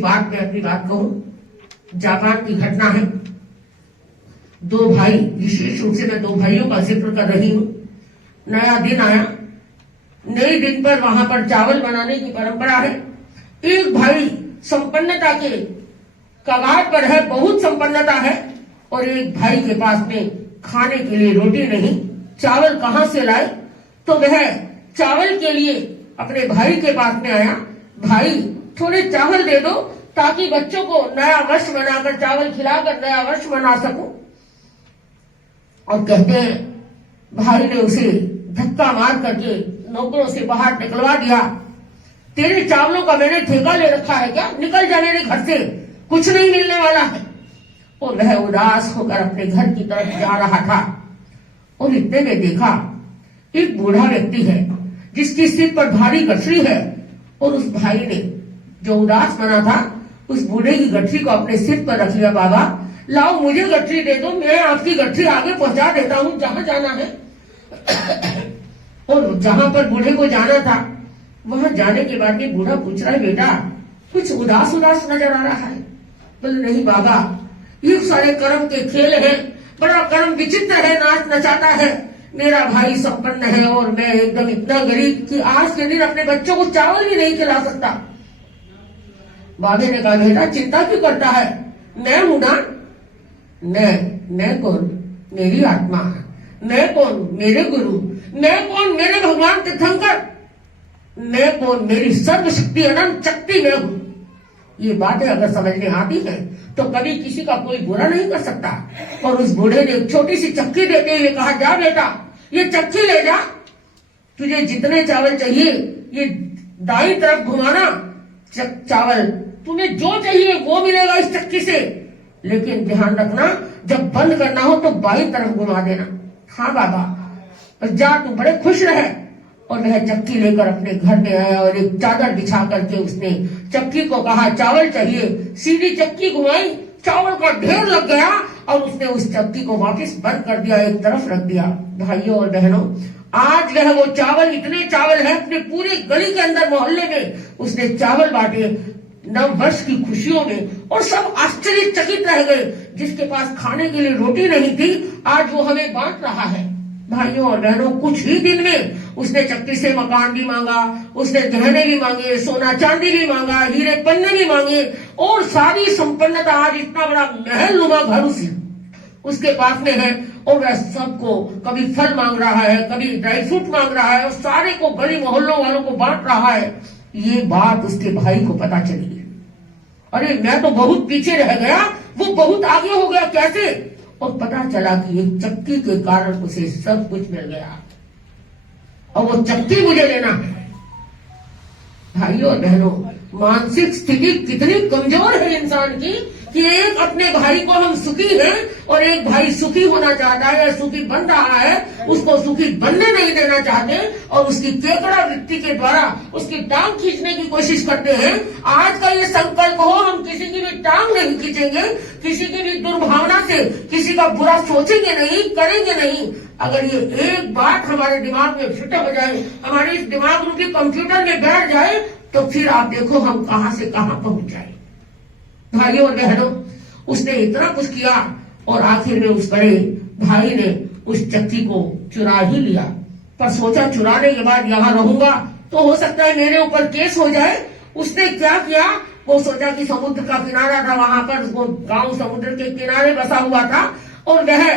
बात में अपनी बात कहूं। जापान की घटना है। दो भाई, विशेष रूप से मैं दो भाइयों का जिक्र कर रही हूं। नया दिन आया, नए दिन पर वहां पर चावल बनाने की परंपरा है। एक भाई संपन्नता के कगार पर है, बहुत संपन्नता है, और एक भाई के पास में खाने के लिए रोटी नहीं, चावल कहां से लाए। तो वह चावल के लिए अपने भाई के पास में आया, भाई थोड़े चावल दे दो ताकि बच्चों को नया वर्ष मनाकर, चावल खिलाकर नया वर्ष मना सकूं। और कहते हैं भाई ने उसे धक्का मार करके नौकरों से बाहर निकलवा दिया। तेरे चावलों का मैंने ठेका ले रखा है क्या, निकल जा मेरे घर से, कुछ नहीं मिलने वाला है। और वह उदास होकर अपने घर की तरफ जा रहा था, और इतने में देखा एक बूढ़ा व्यक्ति है जिसकी सिर पर भारी गठरी है, और उस भाई ने जो उदास बना था उस बूढ़े की गठरी को अपने सिर पर रख लिया। बाबा लाओ मुझे गठरी दे दो, मैं आपकी गठरी आगे पहुंचा देता हूं जहां जाना है। और जहां पर बूढ़े को जाना था वहां जाने के बाद में बूढ़ा पूछ रहा है, बेटा कुछ उदास उदास नजर आ रहा है। बोले नहीं बाबा, ये सारे कर्म के खेल हैं, बड़ा कर्म विचित्र है, नाच नचाता है। मेरा भाई संपन्न है और मैं एकदम इतना गरीब कि आज के दिन अपने बच्चों को चावल भी नहीं खिला सकता। बाबे ने कहा बेटा चिंता क्यों करता है, मैं हूं ना। मैं कौन, मेरी आत्मा। मैं कौन, मेरे गुरु। मैं कौन, मेरे भगवान तीर्थंकर। मैं कौन, मेरी सर्वशक्ति अनंत शक्ति मैं हूं। ये बातें अगर समझ में आती है तो कभी किसी का कोई बुरा नहीं कर सकता। और उस बूढ़े ने एक छोटी सी चक्की देते हुए कहा, जा बेटा ये चक्की ले जा, तुझे जितने चावल चाहिए ये दाईं तरफ घुमाना, चावल तुम्हें जो चाहिए वो मिलेगा इस चक्की से, लेकिन ध्यान रखना जब बंद करना हो तो बाईं तरफ घुमा देना। हाँ बाबा, और जा तू बड़े खुश रहे। और वह चक्की लेकर अपने घर में आया और एक चादर बिछा करके उसने चक्की को कहा चावल चाहिए, सीधी चक्की घुमाई, चावल का ढेर लग गया और उसने उस चक्की को वापस बंद कर दिया, एक तरफ रख दिया। भाइयों और बहनों, आज वह वो चावल, इतने चावल है अपने पूरे गली के अंदर मोहल्ले में उसने चावल बांटे नव वर्ष की खुशियों में, और सब आश्चर्यचकित रह गए। जिसके पास खाने के लिए रोटी नहीं थी आज वो हमें बांट रहा है। भाइयों और बहनों, कुछ ही दिन में उसने चक्की से मकान भी मांगा, उसने गहने भी मांगे, सोना चांदी भी मांगा, हीरे पन्ने भी मांगे, और सारी संपन्नता आज इतना बड़ा महल नुमा घर उसके पास में है। और वह सबको कभी फल मांग रहा है, कभी ड्राई फ्रूट मांग रहा है, और सारे को गली मोहल्लों वालों को बांट रहा है। ये बात उसके भाई को पता चली। अरे मैं तो बहुत पीछे रह गया, वो बहुत आगे हो गया, कैसे। और पता चला कि एक चक्की के कारण उसे सब कुछ मिल गया, और वो चक्की मुझे लेना है। भाइयों और बहनों, मानसिक स्थिति कितनी कमजोर है इंसान की कि एक अपने भाई को हम सुखी हैं और एक भाई सुखी होना चाहता है या सुखी बन रहा है, उसको सुखी बनने नहीं देना चाहते और उसकी केकड़ा वृत्ति के द्वारा उसकी टांग खींचने की कोशिश करते हैं। आज का ये संकल्प हो, हम किसी की भी टांग नहीं खींचेंगे, किसी की भी दुर्भावना से किसी का बुरा सोचेंगे नहीं, करेंगे नहीं। अगर ये एक बात हमारे दिमाग में फिट हो जाए, हमारे इस दिमाग रूपी कंप्यूटर में बैठ जाए, तो फिर आप देखो हम कहां से कहां पहुंच जाए। भाइयों और बहनों, उसने इतना कुछ किया और आखिर में उस बड़े भाई ने उस चक्की को चुरा ही लिया। पर सोचा चुराने के बाद यहां रहूंगा तो हो सकता है मेरे ऊपर केस हो जाए। उसने क्या किया, वो सोचा कि समुद्र का किनारा था, वहां पर वो गांव समुद्र के किनारे बसा हुआ था, और वह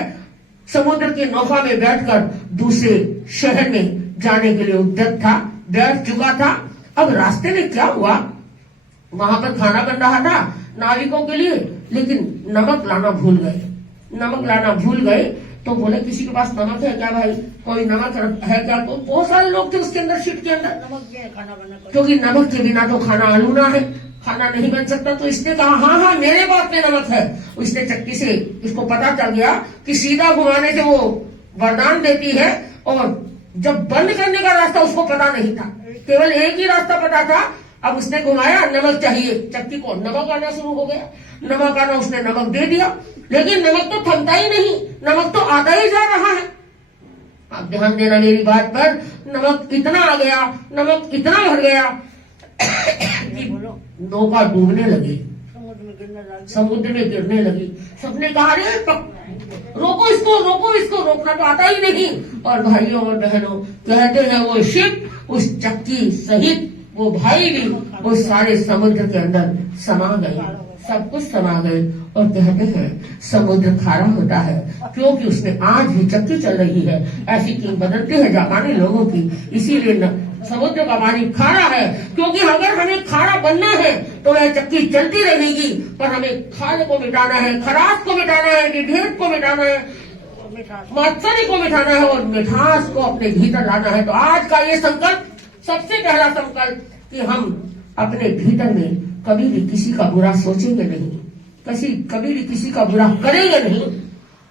समुद्र की नौका में बैठकर दूसरे शहर में जाने के लिए उद्यत था, बैठ चुका था। अब रास्ते में क्या हुआ, वहां पर खाना बन रहा था नाविकों के लिए, लेकिन नमक लाना भूल गए। नमक लाना भूल गए तो बोले किसी के पास नमक है क्या भाई, कोई नमक है क्या। तो बहुत सारे लोग थे उसके अंदर, शीट के अंदर, नमक है खाना बना, क्योंकि नमक के बिना तो खाना अलूना है, खाना नहीं बन सकता। तो इसने कहा हाँ हाँ मेरे पास में नमक है। उसने चक्की से, इसको पता चल गया कि सीधा घुमाने से वो वरदान देती है, और जब बंद करने का रास्ता उसको पता नहीं था, केवल एक ही रास्ता पता था। अब उसने घुमाया, नमक चाहिए, चक्की को नमक आना शुरू हो गया। नमक आना, उसने नमक दे दिया, लेकिन नमक तो थमता ही नहीं, नमक तो आता ही जा रहा है। आप ध्यान देना मेरी बात पर, नमक इतना आ गया, नमक इतना भर गया कि नौका डूबने लगी, समुद्र में गिरने लगी। सबने कहा अरे रोको इसको, रोको इसको, रोकना तो आता ही नहीं। और भाइयों और बहनों, कहते हैं वो शिप उस चक्की सहित वो भाई भी उस सारे समुद्र के अंदर समा गए, सब कुछ समा गए। और कहते हैं समुद्र खारा होता है क्योंकि उसमें आज भी चक्की चल रही है। ऐसी किंवदंती है जापानी लोगों की, इसीलिए समुद्र का पानी खारा है, क्योंकि अगर हमें खारा बनना है तो वह चक्की चलती रहेगी, पर हमें खारे को मिटाना है, खराश को मिटाना है, विभेद को मिटाना है, मात्सर्य को मिटाना है और मिठास को अपने भीतर लाना है। तो आज का ये संकल्प, सबसे पहला संकल्प कि हम अपने भीतर में कभी भी किसी का बुरा सोचेंगे नहीं, कभी भी किसी का बुरा करेंगे नहीं।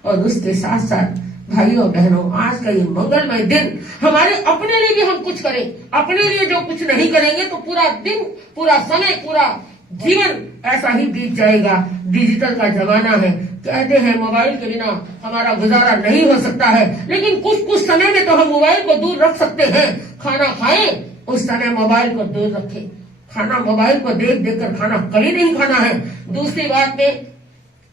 और उसके साथ साथ भाइयों बहनों, आज का ये मंगलमय दिन हमारे अपने लिए भी हम कुछ करें। अपने लिए जो कुछ नहीं करेंगे तो पूरा दिन, पूरा समय, पूरा जीवन ऐसा ही बीत जाएगा। डिजिटल का जमाना है, कहते हैं मोबाइल के बिना हमारा गुजारा नहीं हो सकता है, लेकिन कुछ समय में तो हम मोबाइल को दूर रख सकते हैं। खाना खाएं उस समय मोबाइल को दूर रखें, खाना मोबाइल को देख देख कर खाना कभी नहीं खाना है। दूसरी बात में,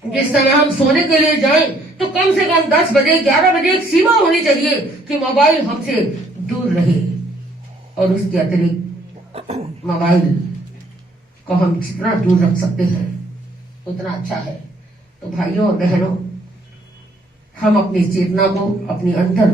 जिस समय हम सोने के लिए जाएं तो कम से कम 10 बजे 11 बजे एक सीमा होनी चाहिए कि मोबाइल हमसे दूर रहे। और उसके अतिरिक्त मोबाइल को हम जितना दूर रख सकते हैं उतना अच्छा है। तो भाइयों और बहनों, हम अपनी चेतना को, अपनी अंतर